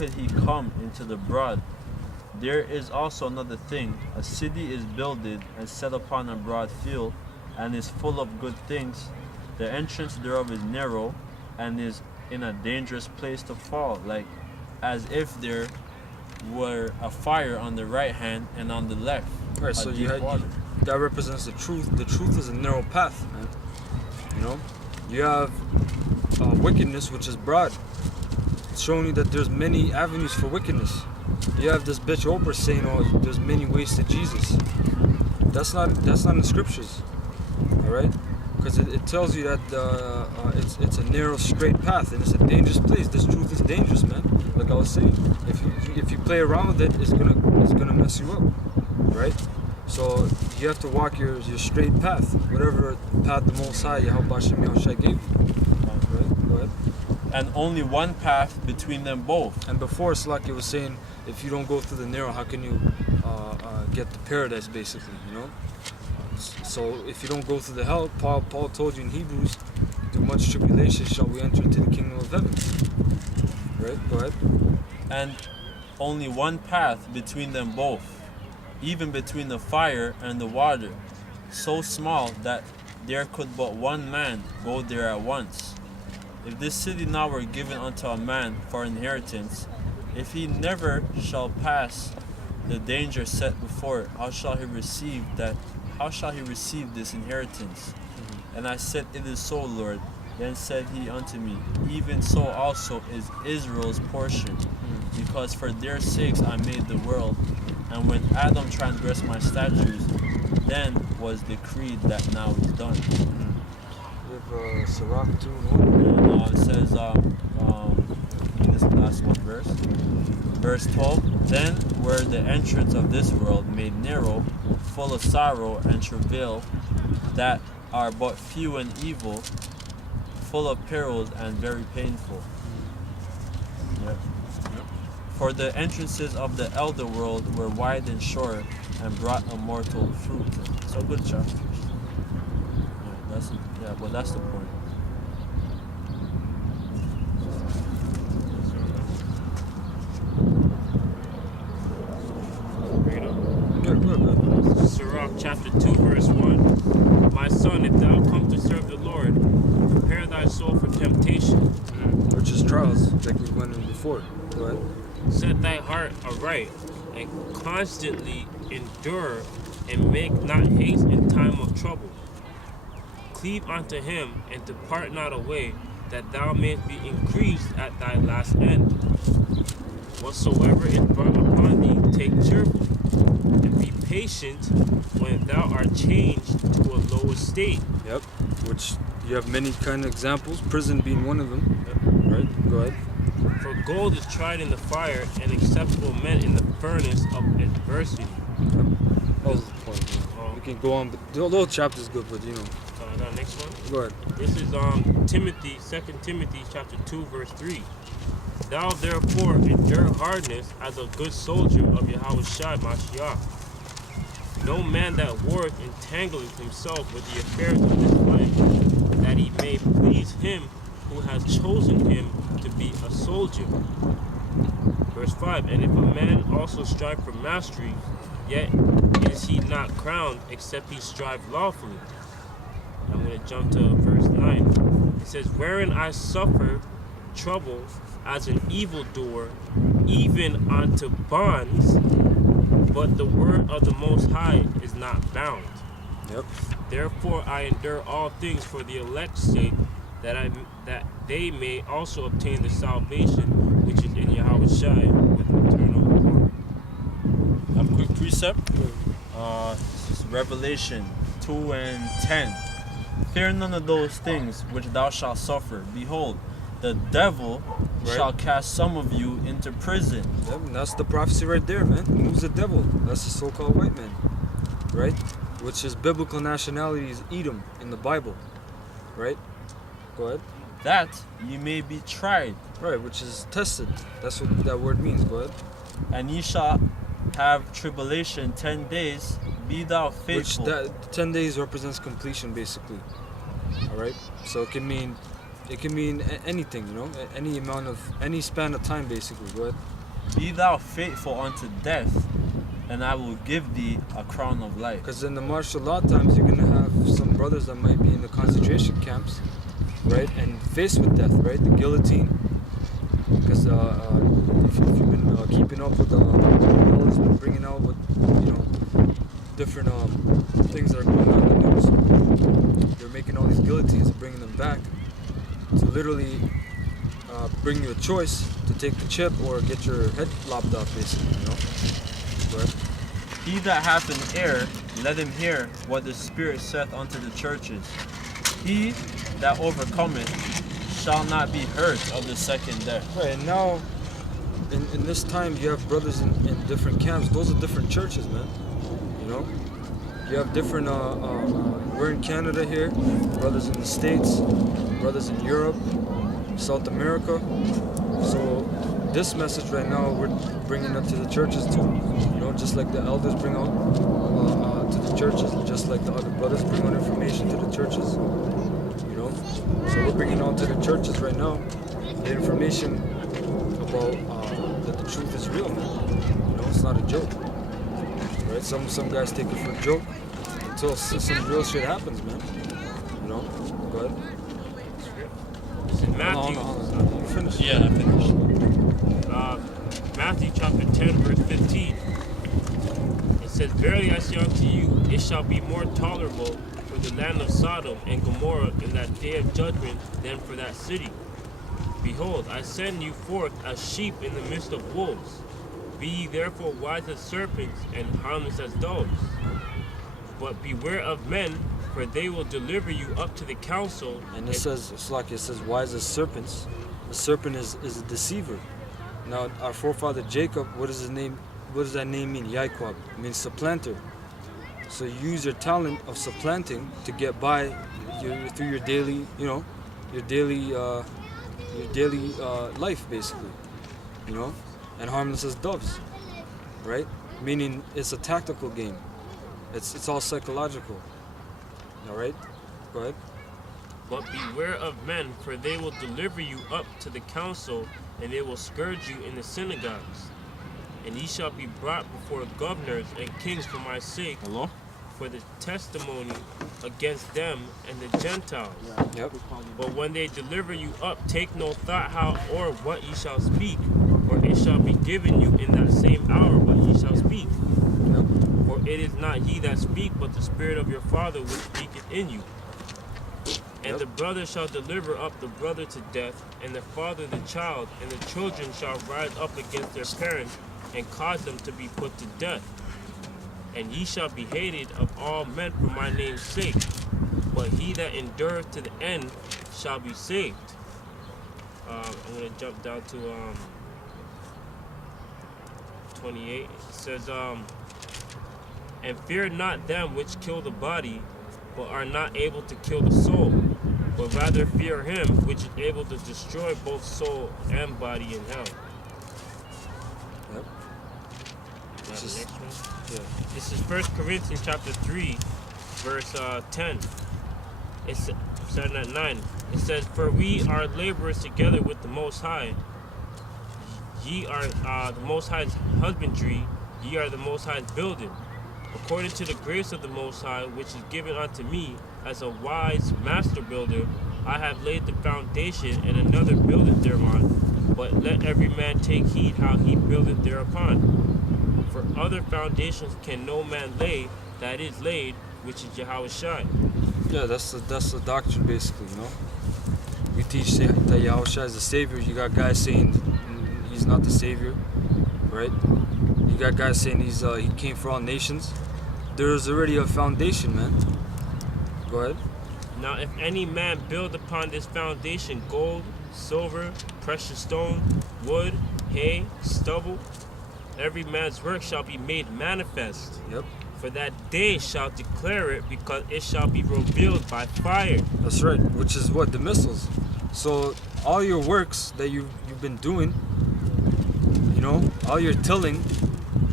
could he come into the broad? There is also another thing. A city is builded and set upon a broad field, and is full of good things. The entrance thereof is narrow, and is in a dangerous place to fall, like as if there were a fire on the right hand and on the left. Right, so that represents the truth. The truth is a narrow path, man. You know, you have wickedness, which is broad. It's showing you that there's many avenues for wickedness. You have this bitch Oprah saying, "Oh, there's many ways to Jesus." That's not in scriptures, all right? Because it tells you that it's a narrow, straight path, and it's a dangerous place. This truth is dangerous, man. Like I was saying, if you play around with it, it's gonna mess you up, right? So you have to walk your straight path, whatever path the Most High Yahweh Hashem Yahushua gave you. Right? Go ahead. And only one path between them both. And before, Slaki was saying, if you don't go through the narrow, how can you get to paradise, basically, you know? So if you don't go through the hell, Paul told you in Hebrews, through much tribulation shall we enter into the kingdom of heaven. Right? Go ahead. And only one path between them both, even between the fire and the water, so small that there could but one man go there at once. If this city now were given unto a man for inheritance, if he never shall pass the danger set before it, how shall he receive this inheritance? And I said, It is so, Lord. Then said he unto me, Even so also is Israel's portion, because for their sakes I made the world. And when Adam transgressed my statutes, then was decreed that now is done. We have Sirach 2 and it says, this last one verse. Verse 12, Then were the entrance of this world made narrow, full of sorrow and travail, that are but few and evil, full of perils and very painful. Yep. For the entrances of the elder world were wide and short, and brought a mortal fruit. So good chapters. But that's the point. Sirach chapter 2 verse 1. My son, if thou come to serve the Lord, prepare thy soul for temptation. Which is trials, like we went in before. Go ahead. Set thy heart aright, and constantly endure, and make not haste in time of trouble. Cleave unto him, and depart not away, that thou mayest be increased at thy last end. Whatsoever is brought upon thee, take cheerfully, and be patient when thou art changed to a low estate. Yep, which you have many kind of examples, prison being one of them. Yep. Right, go ahead. For gold is tried in the fire, and acceptable men in the furnace of adversity. Yep. That was the point. We can go on, but the whole chapter is good, but you know. I got next one. Go ahead. This is 2 Timothy chapter 2 verse 3. Thou therefore endure hardness as a good soldier of Yahushua Mashiach. No man that warreth entangleth himself with the affairs of this life, that he may please him who has chosen him to be a soldier. Verse 5, and if a man also strive for mastery, yet is he not crowned except he strive lawfully. I'm going to jump to verse 9. It says, wherein I suffer trouble as an evildoer, even unto bonds, but the word of the Most High is not bound. Yep. Therefore I endure all things for the elect's sake, that they may also obtain the salvation which is in Yahushua with eternal glory. A quick precept. This is Revelation 2 and 10. Fear none of those things which thou shalt suffer. Behold, the devil shall cast some of you into prison. Yep, and that's the prophecy right there, man. Who's the devil? That's the so-called white man, right? Which his biblical nationality is Edom in the Bible, right? Go ahead. That ye may be tried. Right, which is tested. That's what that word means. Go ahead. And ye shall have tribulation 10 days. Be thou faithful. Which 10 days represents completion, basically. All right. So it can mean It can mean anything, you know, any amount of, any span of time, basically. Go ahead. Be thou faithful unto death, and I will give thee a crown of life. Because in the martial law times, you're gonna have some brothers that might be in the concentration camps, right, and faced with death, right, the guillotine. Because if you've been keeping up with elders been bringing out with, you know, different things that are going on in the news, they're making all these guillotines and bringing them back to literally bring you a choice to take the chip or get your head lopped off, basically, you know. But He that hath an ear, let him hear what the Spirit saith unto the churches. He that overcometh shall not be hurt of the second death. right, and now in this time you have brothers in different camps. Those are different churches, man. You know, you have different. We're in Canada here, brothers in the States, brothers in Europe, South America. So this message right now we're bringing it to the churches too. You know, just like the elders bring out to the churches, just like the other brothers bring out information to the churches. You know, so we're bringing out to the churches right now the information about that the truth is real, man. You know, it's not a joke. Right? Some guys take it for a joke until some real shit happens, man. You know, go ahead. It's in Matthew. Hold on. You finished? Yeah, I finished. Matthew chapter 10, verse 15. It says, Verily I say unto you, it shall be more tolerable for the land of Sodom and Gomorrah in that day of judgment than for that city. Behold, I send you forth as sheep in the midst of wolves. Be ye therefore wise as serpents and harmless as doves. But beware of men, for they will deliver you up to the council. And it says, Slaki, it says, wise as serpents. The serpent is a deceiver. Now, our forefather Jacob, what is his name? What does that name mean? Yaquab. It means supplanter. So you use your talent of supplanting to get by through your daily, you know, your daily life, basically. You know, and harmless as doves, right? Meaning it's a tactical game. It's all psychological. All right, go ahead. But beware of men, for they will deliver you up to the council, and they will scourge you in the synagogues. And ye shall be brought before governors and kings for my sake, Hello? for the testimony against them and the Gentiles. Yep. But when they deliver you up, take no thought how or what ye shall speak, for it shall be given you in that same hour what ye shall speak. Yep. For it is not ye that speak, but the Spirit of your Father which speaketh in you. And the brother shall deliver up the brother to death, and the father the child, and the children shall rise up against their parents, and cause them to be put to death. And ye shall be hated of all men for my name's sake, but he that endureth to the end shall be saved. I'm going to jump down to 28. It says, and fear not them which kill the body, but are not able to kill the soul, but rather fear him which is able to destroy both soul and body in hell. Yep. Now the next one. Yeah. This is 1 Corinthians chapter 3, verse 10. It's starting at 9. It says, For we are laborers together with the Most High. Ye are the Most High's husbandry, ye are the Most High's building. According to the grace of the Most High, which is given unto me, as a wise master builder, I have laid the foundation, and another buildeth thereon. But let every man take heed how he buildeth thereon. For other foundations can no man lay, that is laid, which is Yahweh Shai. Yeah, that's the doctrine, basically, you know. We teach that Yahweh Shai is the Savior. You got guys saying he's not the Savior, right? You got guys saying he came for all nations. There's already a foundation, man. Go ahead. Now if any man build upon this foundation gold, silver, precious stone, wood, hay, stubble, every man's work shall be made manifest. Yep. For that day shall declare it, because it shall be revealed by fire. That's right. Which is what? The missiles. So all your works that you've been doing, you know, all your tilling,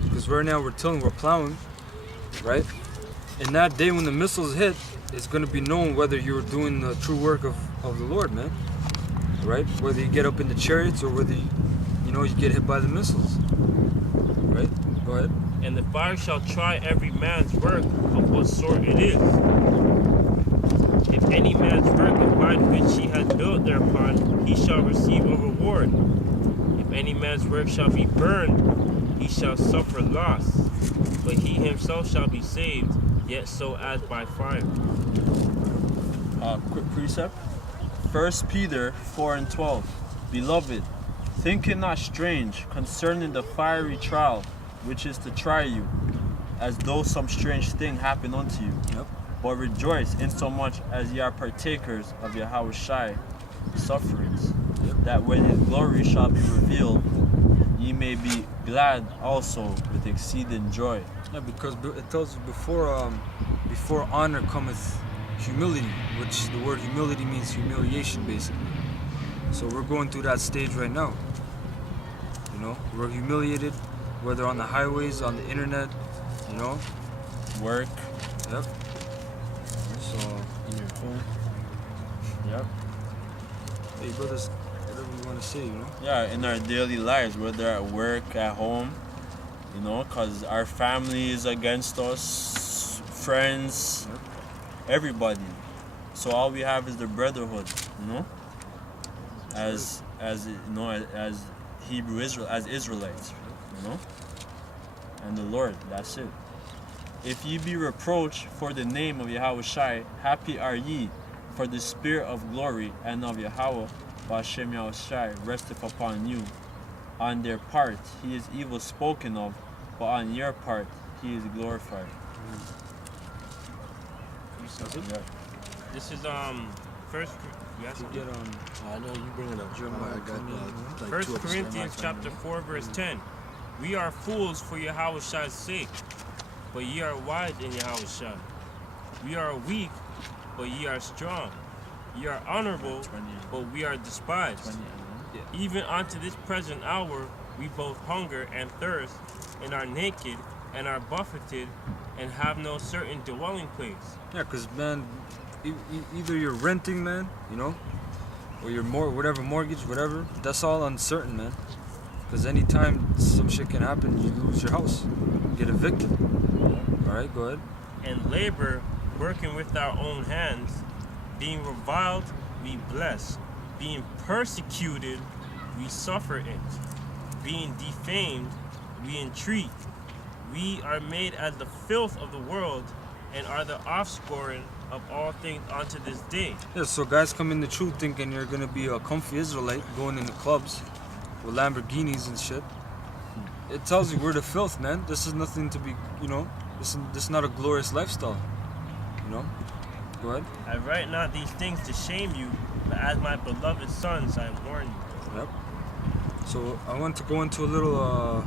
because right now we're tilling, we're plowing, right? And that day when the missiles hit, it's going to be known whether you're doing the true work of the Lord, man. right? Whether you get up in the chariots or whether you get hit by the missiles, right? Go ahead. And the fire shall try every man's work of what sort it is. If any man's work abide which he has built thereupon, he shall receive a reward. If any man's work shall be burned, he shall suffer loss, but he himself shall be saved, yet so as by fire. Quick precept. 1 Peter 4:12. Beloved, think it not strange concerning the fiery trial which is to try you, as though some strange thing happened unto you. Yep. But rejoice insomuch as ye are partakers of Yahushai sufferings, that when his glory shall be revealed, ye may be glad also with exceeding joy. Yeah, because it tells you before honor cometh humility, which the word humility means humiliation, basically. So we're going through that stage right now. We're humiliated, whether on the highways, on the internet, Work. Yep. So, In your home. Yep. hey, brothers, whatever you want to say, Yeah, in our daily lives, whether at work, at home, because our family is against us, friends, Yep. everybody. So all we have is the brotherhood, as Hebrew Israel, as Israelites, and the Lord. That's it. If ye be reproached for the name of Yahushai, happy are ye, for the spirit of glory and of Yahweh, B'Hashem Yahushai, resteth upon you. On their part he is evil spoken of, but on your part he is glorified. Yeah. This is first. Yes. Get I know you bringing up Jeremiah, I got like 1 2 of us Corinthians Jeremiah chapter 4 verse 10. We are fools for Yahushai's sake, but ye are wise in Yahushai. We are weak, but ye are strong. Ye are honorable, but we are despised. Even unto this present hour we both hunger and thirst, and are naked, and are buffeted, and have no certain dwelling place. Yeah, because, man, either you're renting, man, or you're whatever mortgage, whatever, that's all uncertain, man. Because anytime some shit can happen, you lose your house, get evicted. All right, go ahead. And labor, working with our own hands, being reviled, we bless. Being persecuted, we suffer it. Being defamed, we entreat. We are made as the filth of the world, and are the offscouring of all things unto this day. Yeah, so guys come in the truth thinking you're going to be a comfy Israelite going in the clubs with Lamborghinis and shit. It tells you we're the filth, man. This is nothing to be, this is not a glorious lifestyle. Go ahead. I write not these things to shame you, but as my beloved sons I warn you. Yep. So I want to go into a little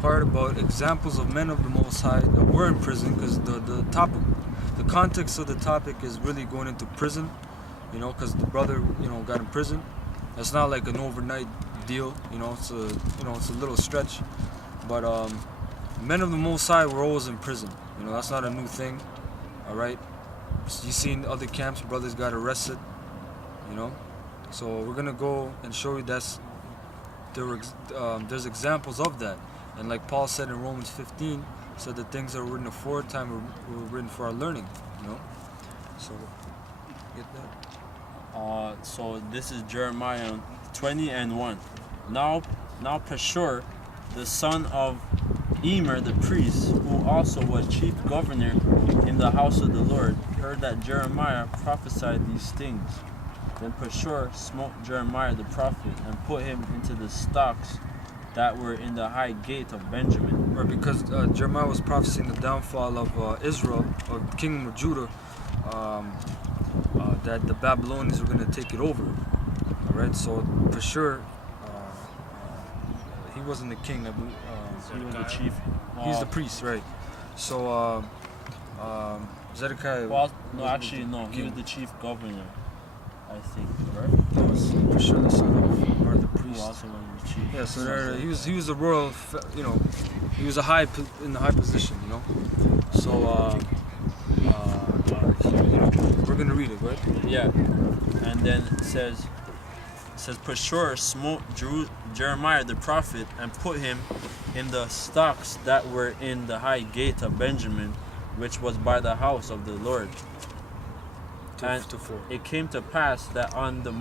part about examples of men of the Most High that were in prison, because the context of the topic is really going into prison, because the brother, got in prison. It's not like an overnight deal, it's a little stretch, but men of the Most High were always in prison. That's not a new thing. All right. You seen other camps, brothers got arrested, So we're gonna go and show you there's examples of that, and like Paul said in Romans 15, said the things that were written aforetime were written for our learning, So get that. So this is Jeremiah 20:1. Now Pashur, the son of Emer the priest, who also was chief governor in the house of the Lord, heard that Jeremiah prophesied these things. Then Pashur smote Jeremiah the prophet and put him into the stocks that were in the high gate of Benjamin. Right, because Jeremiah was prophesying the downfall of Israel, or the kingdom of Judah, that the Babylonians were going to take it over. All right, so Pashur, he wasn't the king. He was the chief. He's the priest, right? So Zedekiah. Well, no, actually, no. He was the chief governor, I think, right? That was Pashur, the son of, or the Who priest. also was the chief. Yeah, so there, he was a royal, he was in a high position, So we're gonna read it, right? Yeah, and then it says, It says, Pashur smote Jeremiah the prophet and put him in the stocks that were in the high gate of Benjamin, which was by the house of the Lord. And to 4. it came to pass that on the